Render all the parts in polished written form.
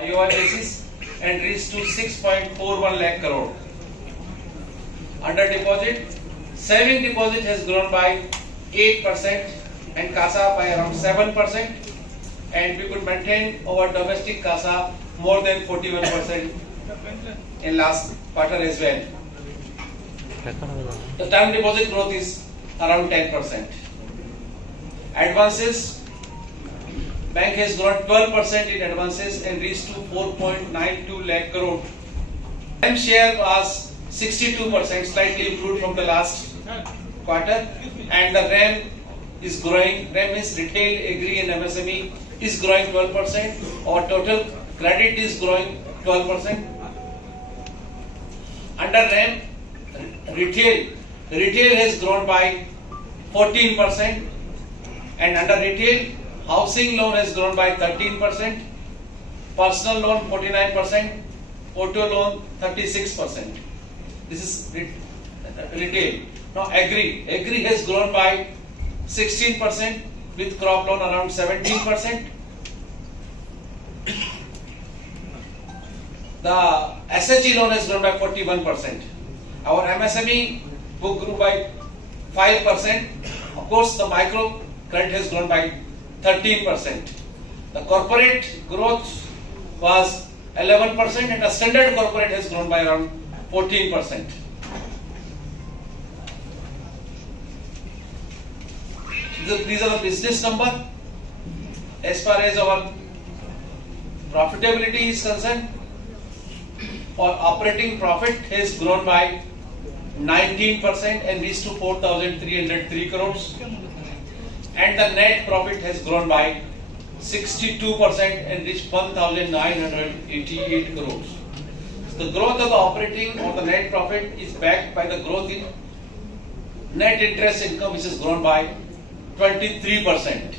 YoY basis and reached to 6.41 lakh crore. Under deposit, saving deposit has grown by 8% and CASA by around 7%, and we could maintain our domestic CASA more than 41% in last quarter as well. The term deposit growth is around 10%. Advances, bank has grown 12% in advances and reached to 4.92 lakh crore. RAM share was 62%, slightly improved from the last quarter, and the RAM is growing. RAM is retail, agri and MSME is growing 12%. Our total credit is growing 12%. Under RAM, retail has grown by 14%, and under retail, housing loan has grown by 13%, personal loan 49%, auto loan 36%. This is retail. Now agri has grown by 16% with crop loan around 17%. The SHE loan has grown by 41%. Our MSME book grew by 5%. Of course, the micro credit has grown by 13%. The corporate growth was 11% and the standard corporate has grown by around 14%. These are the business numbers. As far as our profitability is concerned, our operating profit has grown by 19% and reached to 4,303 crores. And the net profit has grown by 62% and reached 1,988 crores. The growth of the operating or the net profit is backed by the growth in net interest income, which has grown by 23%.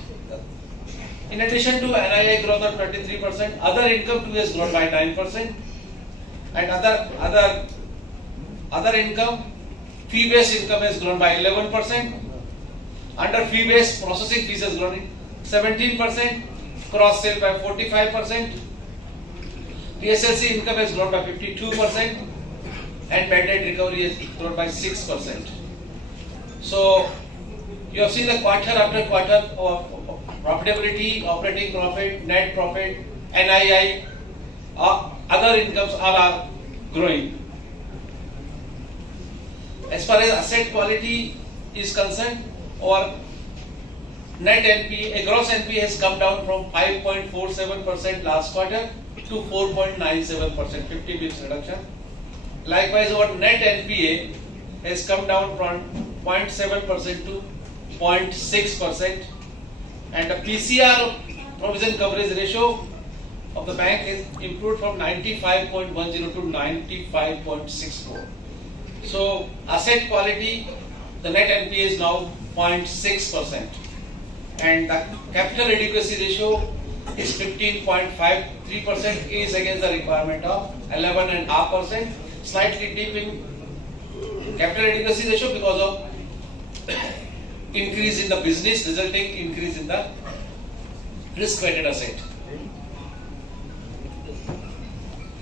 In addition to NII growth of 23%, other income too has grown by 9%, and other income, fee-based income has grown by 11%. Under fee-based, processing fees has grown 17%, cross-sale by 45%, PSLC income has grown by 52%, and bad debt recovery has grown by 6%. So, you have seen the quarter after quarter of profitability, operating profit, net profit, NII, other incomes all are growing. As far as asset quality is concerned, our net NPA, gross NPA has come down from 5.47% last quarter to 4.97%, 50 bps reduction. Likewise, our net NPA has come down from 0.7% to 0.6%, and the PCR provision coverage ratio of the bank is improved from 95.10 to 95.64. So, asset quality, the net NPA is now 0.6%, and the capital adequacy ratio is 15.53%, is against the requirement of 11.5%, slightly dip in capital adequacy ratio because of increase in the business, resulting increase in the risk-weighted asset.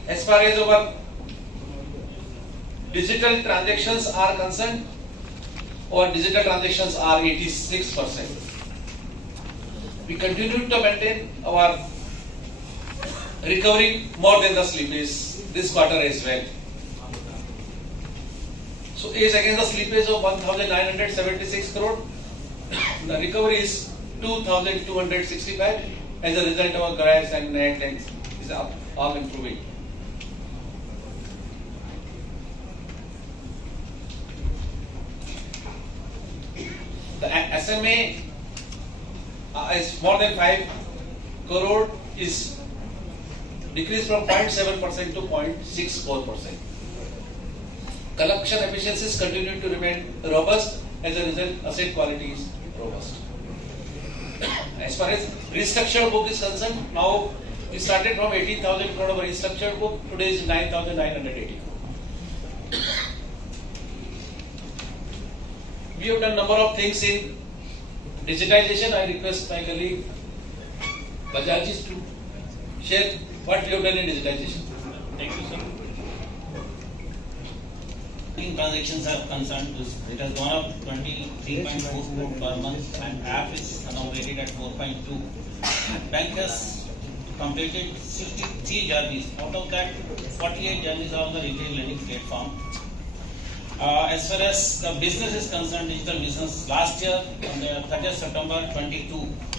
As far as our digital transactions are concerned, our digital transactions are 86%. We continue to maintain our recovery more than the slippage this quarter as well. So, as against the slippage of 1,976 crore, the recovery is 2,265 as a result of our gross and net length is all improving. The SMA is more than 5 crore is decreased from 0.7% to 0.64%. Collection efficiencies continue to remain robust. As a result, asset quality is robust. As far as restructured book is concerned, now we started from 18,000 crore of restructured book, today is 9,980 crore. We have done number of things in digitization. I request my colleague Bajaj to share what we have done in digitization. Thank you, sir. Transactions are concerned, it has gone up 23.4 crore per month and app is now rated at 4.2. Bank has completed 63 journeys. Out of that, 48 journeys are on the retail lending platform. As far as the business is concerned, digital business, last year on the 30th September 22,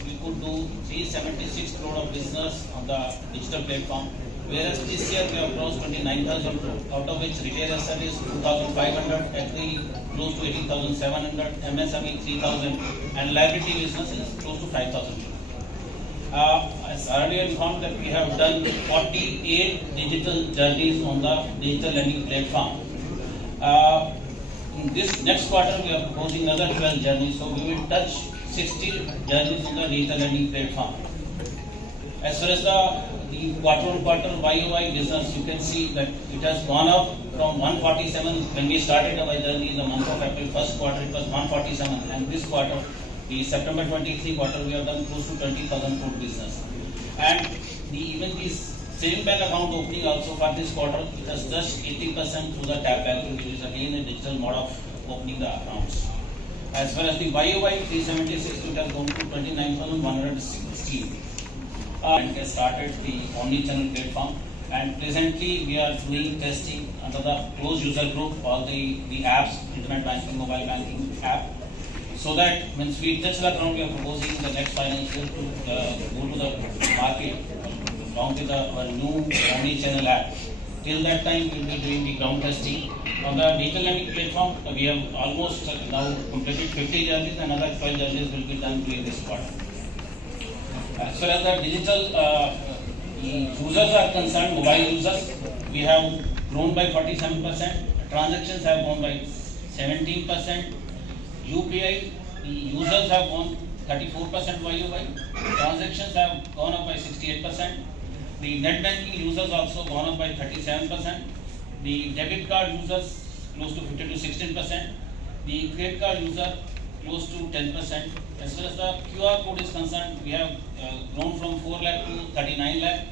we could do 376 crore of business on the digital platform. Whereas this year we have crossed 29,000 crore, out of which retail asset is 2,500, agri close to 18,700, MSME 3,000, and liability business is close to 5,000 crore. As earlier informed that we have done 48 digital journeys on the digital lending platform. In this next quarter we are proposing another 12 journeys, so we will touch 60 journeys on the digital lending platform. As far as the quarter-on-quarter YOY business, you can see that it has gone up from 147 when we started our journey in the month of April, first quarter it was 147, and this quarter, the September 23 quarter, we have done close to 20,000 crore business. And even this saving bank account opening also for this quarter, it has touched 80% through the tap banking, which is again a digital mode of opening the accounts. As far as the YOY 376, it has gone to 29,116. And has started the omni-channel platform, and presently we are doing testing under the closed user group all the apps, internet banking, mobile banking app, so that once we touch the ground, we are proposing the next financial to go to the market along with our new omni-channel app. Till that time, we will be doing the ground testing. On the digital lending platform, we have almost now completed 50 journeys, and another 12 journeys will be done during this quarter. As far as the digital users are concerned, mobile users, we have grown by 47%, transactions have grown by 17%, UPI users have grown 34% YOY, transactions have gone up by 68%, the net banking users also gone up by 37%, the debit card users close to 15 to 16%, the credit card user close to 10%. As far as the QR code is concerned, we have grown from 4 lakh to 39 lakh,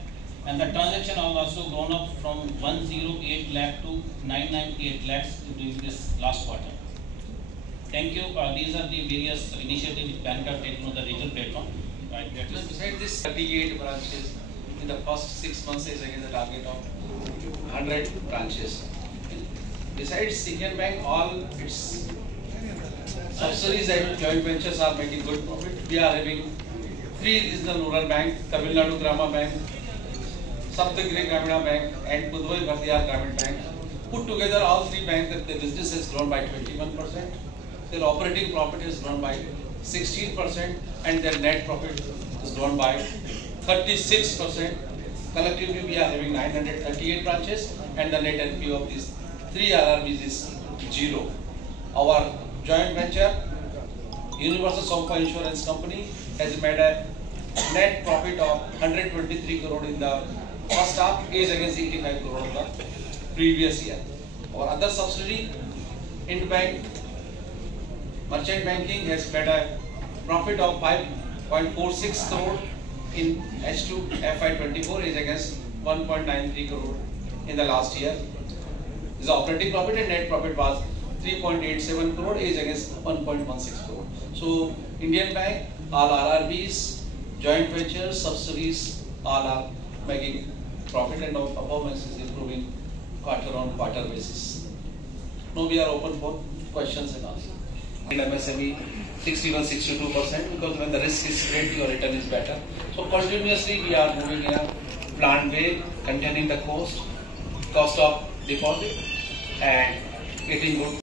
and the transaction have also grown up from 108 lakh to 998 lakhs during this last quarter. Thank you. These are the various initiatives which Bank have taken on the digital platform. Besides this 38 branches in the first 6 months is again the target of 100 branches. Besides Indian Bank, all its subsidiaries and joint ventures are making good profit. We are having 3 regional rural banks, Tamil Nadu Grama Bank, Saptagiri Gramina Bank, and Puduvai Bhartiyar Gramin Bank. Put together, all 3 banks, the business has grown by 21%. Their operating profit has grown by 16%, and their net profit has grown by 36%. Collectively, we are having 938 branches, and the net NPA of these 3 RRBs is 0. Our joint venture, Universal Sompo Insurance Company, has made a net profit of 123 crore in the first half, is against 85 crore in the previous year. Our other subsidiary, Indbank Merchant Banking, has made a profit of 5.46 crore in H2 FY24, is against 1.93 crore in the last year. His operating profit and net profit was 3.87 crore, is against 1.16 crore. So Indian Bank, all RRBs, joint ventures, subsidiaries, all are making profit, and our performance is improving quarter-on-quarter basis. Now we are open for questions and answers. In MSME, 61-62%, because when the risk is spread, your return is better. So continuously we are moving in a planned way, containing the cost of deposit, and getting good